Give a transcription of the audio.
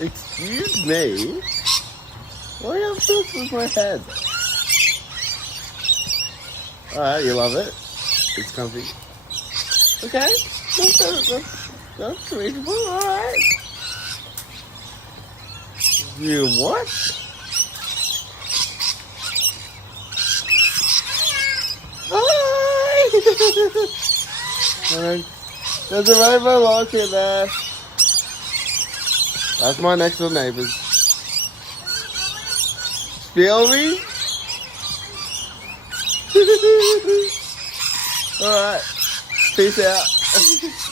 Excuse me? Why are you obsessed with my head? Alright, you love it? It's comfy. Okay, that's reasonable, alright. You what? Hi! Alright, there's a rainbow lock in there. That's my next door neighbours. Feel me? Alright, peace out.